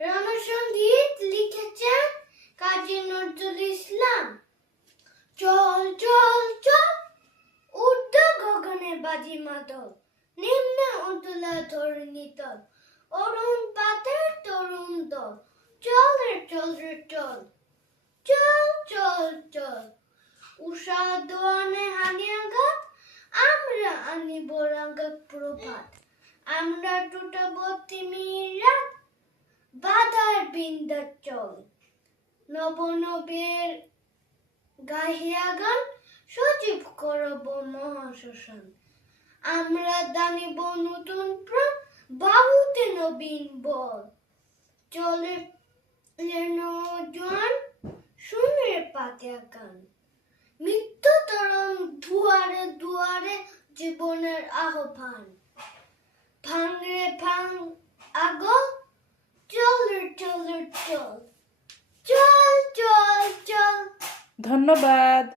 রণসঙ্গীত লিখেছেন কাজী নজরুল ইসলাম। চল চল চল, ঊর্ধ্ব গগনে বাজি মাদল, নিম্নে উতলা ধরণী তল, অরুণ পাতের তরুণ দল, চল রে চল রে চল, চল চল চল। উষা দোয়ানে হানিয়াঘাত, আমরা আনিব রাঙা প্রভাত, আমরা টুটাবো তিমির রাত, বাধার বিন্ধ্যাচল। নবনবের গাহিয়া গান, সজীব করব মহাশ্মশান, আমরা দানিব নতুন প্রাণ, বাহুতে নবীন বল। চলে নৌজোয়ান, শুনে পাতিয়া গান, মৃত্যু তরণ দুয়ারে দুয়ারে জীবনের আহ্বান। ভাঙ রে ভাঙ আগল, চল রে চল রে চল, চল চল চল। ধন্যবাদ।